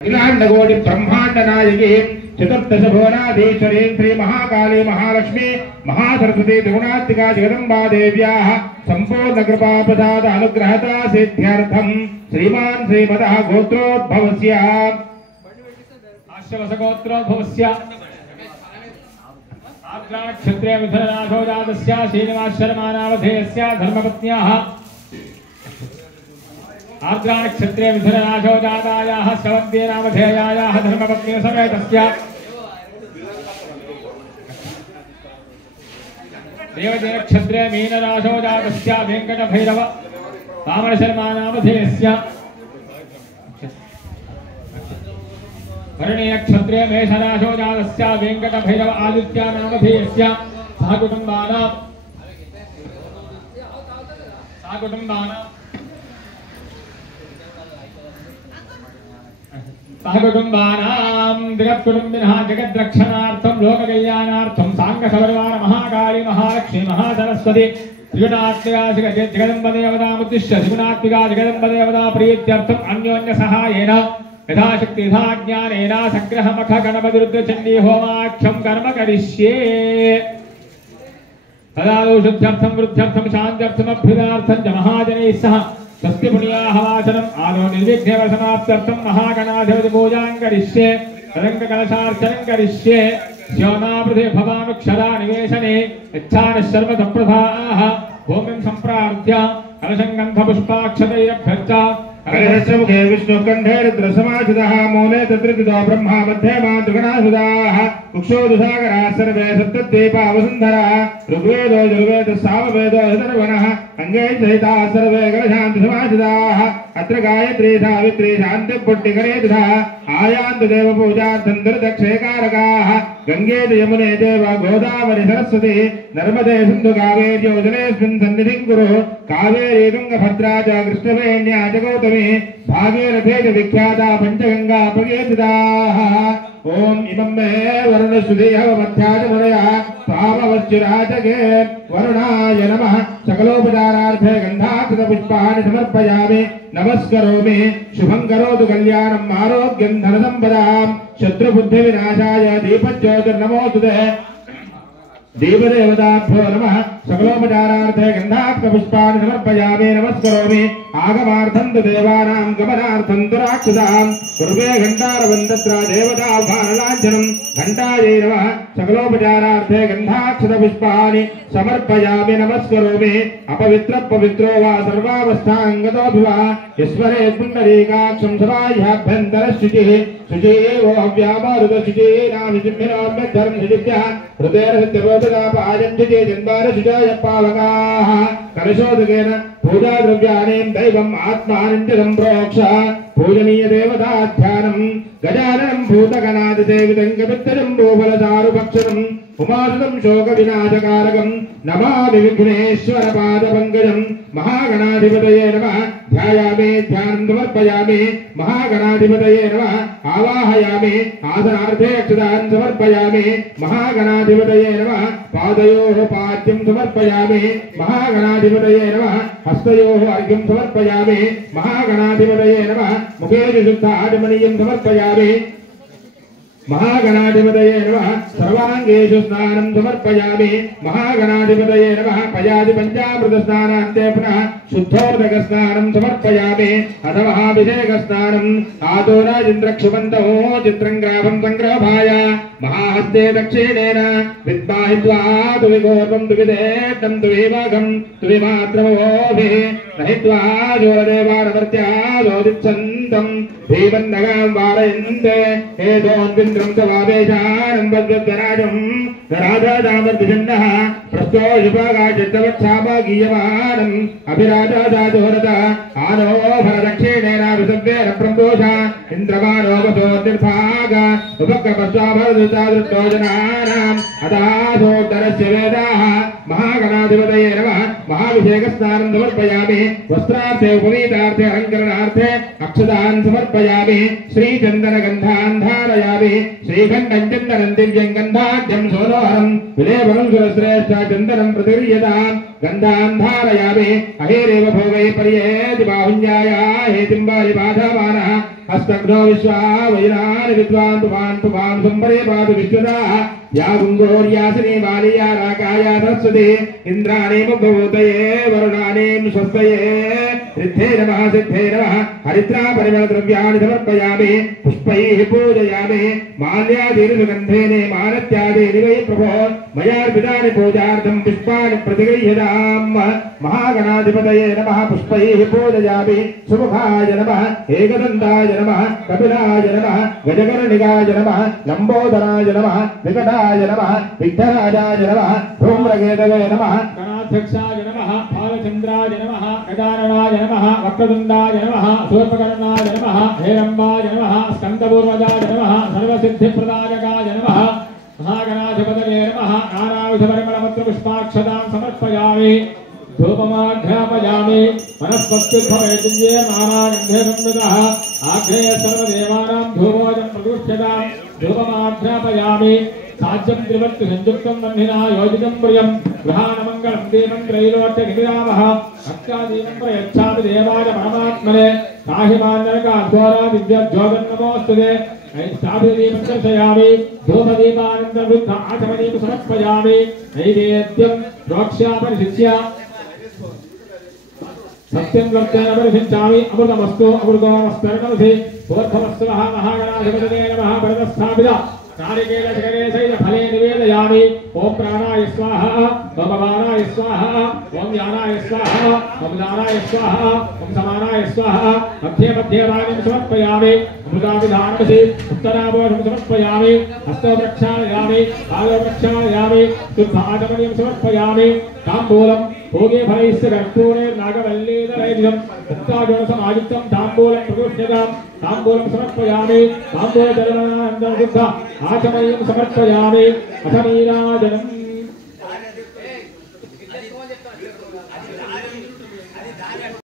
अखिलांडकोटि ब्रह्मांड नायकी चतुर्दश भुवनाधीश्वरी श्री महाकाली महालक्ष्मी महासरस्वती त्रिगुणात्मिका जगदंबा देव्याः संपूर्ण कृपा प्रसाद अनुग्रहता सिद्ध्यर्थम श्रीमान श्रीमतः गोत्रोद्भवस्य आश्रवस गोत्रोद्भवस्य आर्द्राक्षत्रे मिथुनराशो जातस्य श्रीनिवास शर्मा नामधेयस्य धर्मपत्न्याः आर्द्राक्षत्रे मिथुनराशो जातायाः स्रवन्ती नामधेयायाः धर्मपत्नी समेतस्य देवतीनक्षत्रे मीनराशो जातस्य वेंकटभैरव वामनशर्मा नामधेयस्य भरणीनक्षत्रे मेषराशो जातस्य वेंकटभैरव आदित्य नामधेयस्य सहकुटुम्बानां जगत्कुटुम्बिनः जगद्रक्षणार्थं लोककल्याणार्थं सांगसवर्वार महाकाली महालक्ष्मी महासरस्वती त्रिगुणात्मिका जगदम्बदेवतामुद्दिश्य त्रिगुणात्मिका जगदम्बदेवता प्रीत्यर्थम् अन्योन्य सहायेन यथाशक्ति यथा ज्ञानेन सग्रहमख गणपतिरुद्रचण्डी होमाख्यं कर्म करिष्ये तदादौ शुद्ध्यर्थं वृद्ध्यर्थं शान्त्यर्थमभ्युदार्थं च महाजनैः सह स्वस्ति पुण्याः वाचनम् आदौ निर्विघ्नसमाप्त्यर्थं महागणाधिपति पूजां करिष्ये तदङ्गकलशार्चनं करिष्ये स्योनापृथे भवानुक्षरा निवेशने यच्छानः सर्वसप्रथाः भूमिं सम्प्रार्थ्य कलशं गन्धपुष्पाक्षतैरभ्यर्च कलशस्य मुखे विष्णुकण्ठे रुद्रसमाहितः मौने तत्रितो ब्रह्मा मध्ये मातृगणाहुदाः कुक्षोदुसागराः सर्वे सप्तद्वीपा वसुन्धराः ऋग्वेदो यजुर्वेदः सामवेदो अथर्वणः अङ्गे सहिताः सर्वे कलशान्तसमाहिताः अत्र गायत्री सावित्री शान्तिपुट्टिकरे तथा आयान्तु देवपूजार्थं दुर्दक्षेकारकाः गङ्गे यमुने देव गोदावरी सरस्वती नर्मदे सिन्धु कावेर्यो जलेऽस्मिन् सन्निधिं कुरु कावेरी तुङ्गभद्रा च कृष्णवेण्या च गौतमी भागीरथी च विख्याता पञ्चगङ्गा प्रकीर्तिताः ओम इमं मे वरुणसुधीहवमध्याचमुनयः स्वामवच्युराजके वरुणाय नमः सकलोपचारार्थे गन्धाक्षतपुष्पाणि समर्पयामि नमस्करोमि शुभं करोतु कल्याणम् आरोग्यं धनसम्पदां शत्रुबुद्धिविनाशाय दीपज्योतिर्नमोऽस्तुते देवदेवताभ्यो नमः सकलोपचारार्थे गन्धाक्षतपुष्पाणि समर्पयामि नमस्करोमि आगमार्थं तु देवानां गमनार्थं तु राक्षसां पूर्वे घण्टारवन्तत्र देवताभारलाञ्छनं घण्टायै नमः सकलोपचारार्थे गन्धाक्षतपुष्पाणि समर्पयामि नमस्करोमि अपवित्रपवित्रो वा सर्वावस्थाङ्गतोऽभिवा ईश्वरे पुण्डरीकाक्षं सभाह्याभ्यन्तरशुचिः शुचिः व्यापारुतशुचिः नामिजिम्भिनोऽम्यद्धरं शुचिभ्यः हृदयरहित्यवोदगापायं शुचिः जन्मानशुचाय पावकाः कलशोदकेन पूजाद्रव्याणि दैवम् आत्मानं च सम्प्रोक्ष पूजनीय देवताध्यानं गजाननं भूतगणादिसेवितं कपित्तजम्बूफलचारुभक्षणम् उमासुतं शोकविनाशकारकं नमामि विघ्नेश्वरपादपङ्कजं महागणाधिपतये नमः ध्यायामि ध्यानं समर्पयामि महागणाधिपतये नमः आवाहयामि आसनार्थे अक्षतान् समर्पयामि महागणाधिपतये नमः पादयोः पाद्यं समर्पयामि महागणाधिपतये नमः हस्तयोः अर्घ्यं समर्पयामि महागणाधिपतये नमः मुखे शुद्धादिमणीयं समर्पयामि महागणाधिपतये नमः सर्वाङ्गेषु स्नानं समर्पयामि महागणाधिपतये नमः पयादि पञ्चामृतस्नानान्ते पुनः शुद्धोदकस्नानं समर्पयामि अथ महाभिषेकस्नानम् आदो राजेन्द्रक्षुबन्तो चित्रं ग्राभं सङ्ग्रहाय महाहस्ते दक्षिणेन विद्वाहित्वा तुविगोर्वं तुविदेष्टं तुविभागं तुविमात्रमोभिः नहित्वा जोरदेवानवर्त्या जोदिच्छन्तं भीमन्नगां वारयन्ते हेतोन्विन्द्रं च वावेशानं वद्वद्वराजं राजादामर्दिषण्णः प्रस्थो युपागाचित्तवत्साभागीयमानम् अभिराजादाजोरत आनो भरदक्षिणेनाभिसव्येन प्रदोष इन्द्रमानोपसोऽर्निर्भाग उपक्रमस्वाभरदुतादृष्टोजनानाम् अदासोत्तरस्य वेदाः महागणाधिपतये नमः महाभिषेकस्नानं समर्पयामि वस्त्रार्थे उपवीतार्थे अलङ्करणार्थे अक्षतान् समर्पयामि श्रीचन्दनगन्धान् धारयामि श्रीखण्डं चन्दनं दिव्यं गन्धाढ्यं सोनोहरं विलेपनं सुरश्रेष्ठ चन्दनं प्रतिर्यतां गन्धान् धारयामि अहेरेव भोगै पर्येति बाहुन्याय हेतिं बालिबाधमानः अस्तग्नो विश्वा वैरान विद्वान् पुमान् संवरे पातु विश्वदाः या गुङ्गोर्यासिनी बालिया राकाया सरस्वती इन्द्राणी मुग्धभूतये वरुणानीं स्वस्तये सिद्धे नमः हरिद्रा परिमलद्रव्याणि समर्पयामि पुष्पैः पूजयामि माल्यादीनि सुगन्धेन मानत्यादीनि वै प्रभो मयार्पितानि पूजार्थं पुष्पाणि प्रतिगृह्यताम् महागणाधिपतये नमः पुष्पैः पूजयामि सुमुखाय नमः एकदन्ताय नमः कपिलाय नमः गजकर्णिकाय नमः लंबोदराय नमः विकटाय नमः विघ्नराजाय नमः धूम्रकेतवे नमः गणाध्यक्षाय नमः बालचन्द्राय नमः गजाननाय नमः वक्रतुण्डाय नमः सूर्पकर्णाय नमः हेरम्बाय नमः स्कन्दपूर्वजाय नमः सर्वसिद्धिप्रदायकाय नमः महागणाधिपतये नमः नानाविधपरिमलपत्रपुष्पाक्षतां समर्पयामि धूपमाघ्रापयामि वनस्पत्युद्भवेदिन्ये नानागन्धे संवृतः आग्रे सर्वदेवानां धूपोऽयं प्रदुष्यतां धूपमाघ्रापयामि साज्यं त्रिवत्ति संयुक्तं वह्निना योजितं प्रियं गृहाणमङ्गलं दीपं त्रैलोक्यनिरामः अक्षादीपं प्रयच्छामि देवाय परमात्मने ताहि मान्नरकाद्वारा विद्याज्योतिर्नमोऽस्तुते नैष्ठाभिदीपं दर्शयामि धूपदीपानन्दवृद्ध आचमनीं समर्पयामि नैवेद्यं प्रोक्ष्यापरिशिष्य सत्यं वर्तेन परिशिञ्चामि अमृतमस्तु अमृतमस्तर्णमसि पूर्वमस्तवः महागणाधिपतये नमः वरदस्थापित नारिकेलशिखरे शैलफले निवेदयामि ओम प्राणाय स्वाहा ओम अपानाय स्वाहा ओम ज्ञानाय स्वाहा ओम दानाय स्वाहा ओम समानाय स्वाहा मध्ये मध्ये वाणीं समर्पयामि अमृताभिधानमसि उत्तराभोषं समर्पयामि हस्तो प्रक्षालयामि पादौ प्रक्षालयामि शुद्धाचमनीं समर्पयामि ताम्बूलं भोगे फलैश्च कर्पूरे नागवल्लीधरैर्यं दत्तागुणसमायुक्तं ताम्बूलं प्रदुष्यतां ताम्बूलं समर्पयामि ताम्बूलजलमानन्दं शुद्ध आचमनीं समर्पयामि अथ नीराजनम्